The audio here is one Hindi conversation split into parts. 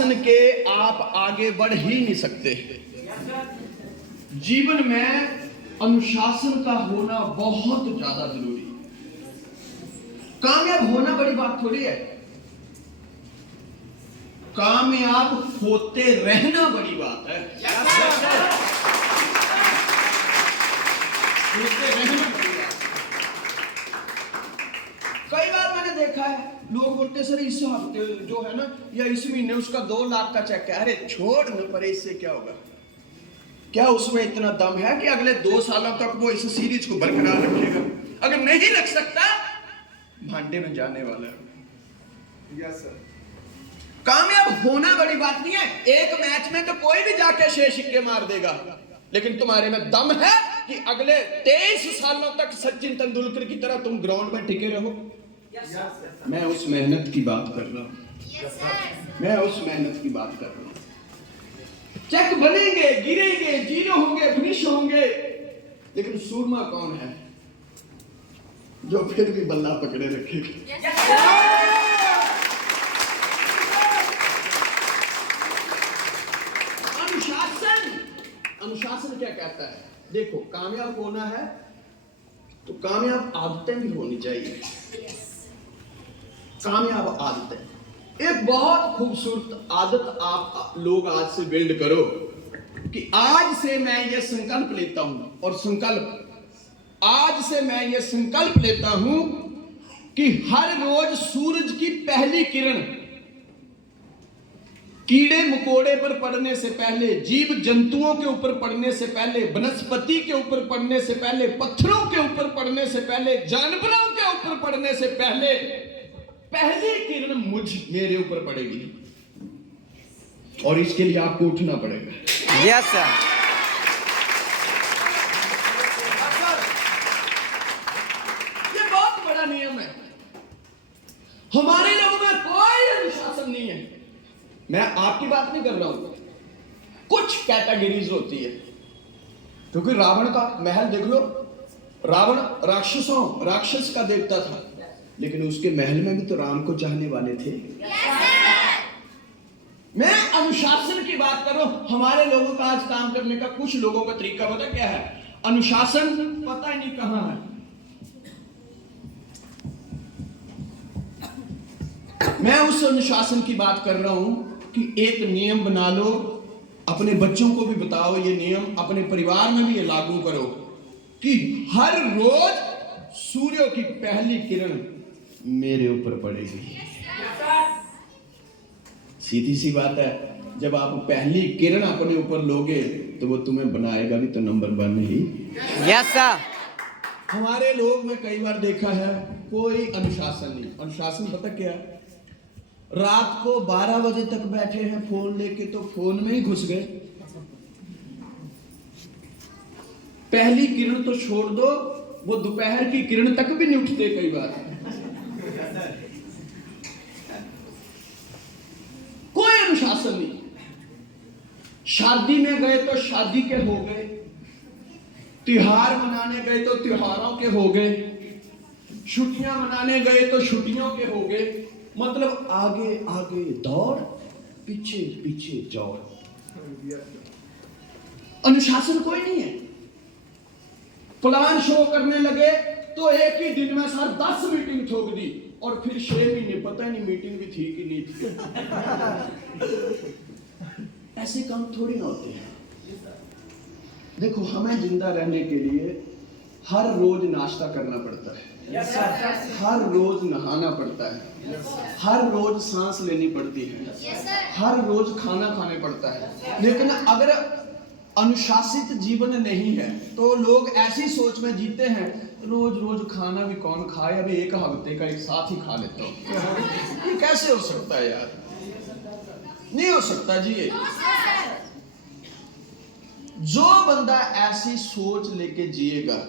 अनुशासन के आप आगे बढ़ ही नहीं सकते। जीवन में अनुशासन का होना बहुत ज्यादा जरूरी है। कामयाब होना बड़ी बात थोड़ी है, कामयाब होते रहना बड़ी बात है। होते रहना बड़ी बात है। कई बार मैंने देखा है लोग बोलते सर इस हफ्ते जो है ना या इस महीने उसका 2 लाख का चेक है। अरे छोड़ न परे, इससे क्या होगा? क्या उसमें इतना दम है कि अगले 2 सालों तक वो इस सीरीज को बरकरार रखेगा? अगर नहीं रख सकता, भांडे में जाने वाला है। Yes sir. कामयाब होना बड़ी बात नहीं है। एक मैच में तो कोई भी जाके 6 सिक्के मार देगा, लेकिन तुम्हारे में दम है कि अगले 23 सालों तक सचिन तेंदुलकर की तरह तुम ग्राउंड में टिके रहो। मैं उस मेहनत की बात कर रहा हूं। मैं उस मेहनत की बात कर रहा हूं। चेक बनेंगे, गिरेंगे, जीरो होंगे, फिनिश होंगे, लेकिन सूरमा कौन है जो फिर भी बल्ला पकड़े रखेगा? अनुशासन क्या कहता है? देखो, कामयाब होना है तो कामयाब आदतें भी होनी चाहिए। कामयाब आदतें, एक बहुत खूबसूरत आदत आप लोग आज से बिल्ड करो कि आज से मैं ये संकल्प लेता हूं, और आज से मैं ये संकल्प लेता हूं कि हर रोज सूरज की पहली किरण कीड़े मकोड़े पर पड़ने से पहले, जीव जंतुओं के ऊपर पड़ने से पहले, वनस्पति के ऊपर पड़ने से पहले, पत्थरों के ऊपर पड़ने से पहले, जानवरों के ऊपर पड़ने से पहले पहली किरण मेरे ऊपर पड़ेगी, और इसके लिए आपको उठना पड़ेगा। Yes sir. ये बहुत बड़ा नियम है। हमारे लोगों में कोई अनुशासन नहीं है। मैं आपकी बात नहीं कर रहा हूं, कुछ कैटेगरीज होती है, क्योंकि रावण का महल देख लो। रावण राक्षस का देवता था, लेकिन उसके महल में भी तो राम को चाहने वाले थे। मैं अनुशासन की बात कर रहा हूं। हमारे लोगों का आज काम करने का कुछ लोगों का तरीका पता क्या है? अनुशासन पता ही नहीं कहां है। मैं उस अनुशासन की बात कर रहा हूं कि एक नियम बना लो, अपने बच्चों को भी बताओ ये नियम, अपने परिवार में भी ये लागू करो कि हर रोज सूर्य की पहली किरण मेरे ऊपर पड़ेगी। सीधी सी बात है, जब आप पहली किरण अपने ऊपर लोगे तो वो तुम्हें बनाएगा भी तो नंबर 1 ही। Yes sir. हमारे लोग में कई बार देखा है कोई अनुशासन नहीं। अनुशासन पता क्या है? रात को 12 बजे तक बैठे हैं फोन लेके, तो फोन में ही घुस गए। पहली किरण तो छोड़ दो, वो दोपहर की किरण तक भी नहीं उठते कई बार। कोई अनुशासन नहीं। शादी में गए तो शादी के हो गए, त्योहार मनाने गए तो त्योहारों के हो गए, छुट्टियां मनाने गए तो छुट्टियों के हो गए। मतलब आगे आगे दौड़, पीछे पीछे दौड़। अनुशासन कोई नहीं है। प्लान शो करने लगे तो एक ही दिन में सर 10 मीटिंग ठोक दी, और फिर 6 महीने पता ही नहीं मीटिंग भी थी कि नहीं थी। ऐसे काम थोड़ी ना होते हैं। देखो, हमें जिंदा रहने के लिए हर रोज नाश्ता करना पड़ता है, हर रोज नहाना पड़ता है, हर रोज सांस लेनी पड़ती है, हर रोज खाना खाने पड़ता है। लेकिन अगर अनुशासित जीवन नहीं है तो लोग ऐसी सोच में जीते हैं, रोज रोज खाना भी कौन खाए, अभी एक हफ्ते का एक साथ ही खा लेता हूं। ये कैसे हो सकता है यार? नहीं हो सकता जी। ये जो बंदा ऐसी सोच लेके जिएगा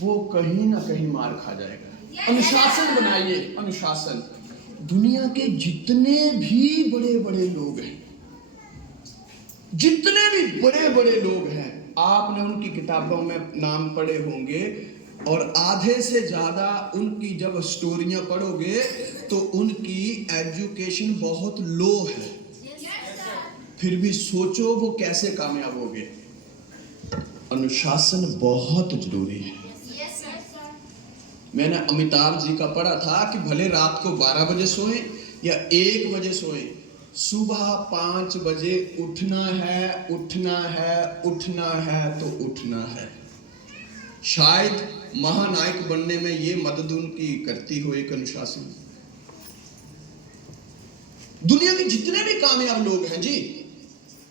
वो कहीं ना कहीं मार खा जाएगा। अनुशासन बनाइए, अनुशासन। दुनिया के जितने भी बड़े बड़े लोग हैं, जितने भी बड़े बड़े लोग हैं, आपने उनकी किताबों में नाम पढ़े होंगे और आधे से ज्यादा उनकी जब स्टोरियां पढ़ोगे तो उनकी एजुकेशन बहुत लो है, फिर भी सोचो वो कैसे कामयाब हो गए। अनुशासन बहुत जरूरी है। मैंने अमिताभ जी का पढ़ा था कि भले रात को 12 बजे सोए या 1 बजे सोए, सुबह 5 बजे उठना है, उठना है, उठना है तो उठना है। शायद महानायक बनने में ये मदद उनकी करती हो एक अनुशासन। दुनिया के जितने भी कामयाब लोग हैं जी,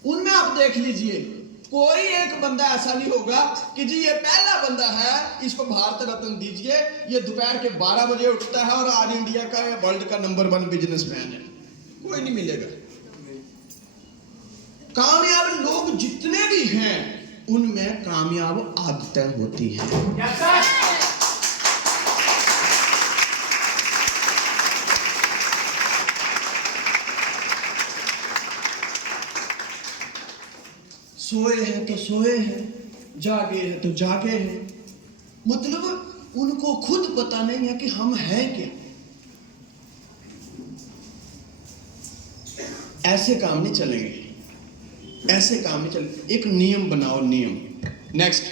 उनमें आप देख लीजिए, कोई एक बंदा ऐसा नहीं होगा कि जी ये पहला बंदा है, इसको भारत रत्न दीजिए, ये दोपहर के 12 बजे उठता है और आज इंडिया का या वर्ल्ड का नंबर 1 बिजनेसमैन है। कोई नहीं मिलेगा। कामयाब लोग जितने भी हैं उनमें कामयाब आदतें होती हैं। सोए हैं तो सोए हैं, जागे हैं तो जागे हैं, मतलब उनको खुद पता नहीं है कि हम हैं क्या। ऐसे काम नहीं चलेंगे, ऐसे काम नहीं चलेंगे। एक नियम बनाओ, नियम। नेक्स्ट,